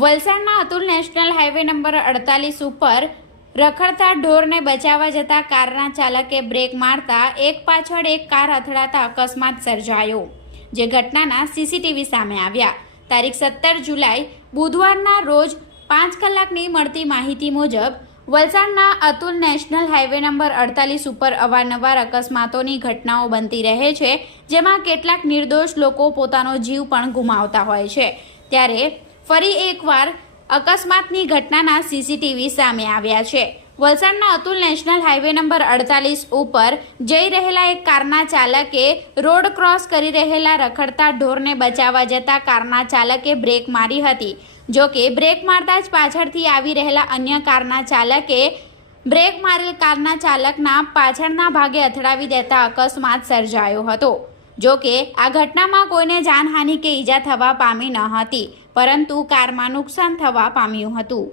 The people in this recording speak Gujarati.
વલસાડના અતુલ નેશનલ હાઈવે નંબર 48 ઉપર રખડતા ઢોરને બચાવવા જતા કારના ચાલકે બ્રેક મારતા એક પાછળ એક કાર અથડાતા અકસ્માત સર્જાયો, જે ઘટનાના સીસીટીવી સામે આવ્યા। તારીખ 17 જુલાઈ બુધવારના રોજ 5 કલાકની મળતી માહિતી મુજબ વલસાડના અતુલ નેશનલ હાઈવે નંબર 48 ઉપર અવારનવાર અકસ્માતોની ઘટનાઓ બનતી રહે છે, જેમાં કેટલાક નિર્દોષ લોકો પોતાનો જીવ પણ ગુમાવતા હોય છે। ત્યારે ફરી એકવાર અકસ્માતની ઘટનાના સીસીટીવી સામે આવ્યા છે। વલસાડના અતુલ નેશનલ હાઈવે નંબર 48 ઉપર જઈ રહેલા એક કારના ચાલકે રોડ ક્રોસ કરી રહેલા રખડતા ઢોરને બચાવવા જતા કારના ચાલકે બ્રેક મારી હતી। જો કે બ્રેક મારતા જ પાછળથી આવી રહેલા અન્ય કારના ચાલકે બ્રેક મારેલ કારના ચાલકના પાછળના ભાગે અથડાવી દેતા અકસ્માત સર્જાયો હતો। જો કે આ ઘટનામાં કોઈને જાનહાનિ કે ઈજા થવા પામી ન હતી, પરંતુ કારમાં નુકસાન થવા પામ્યું હતું।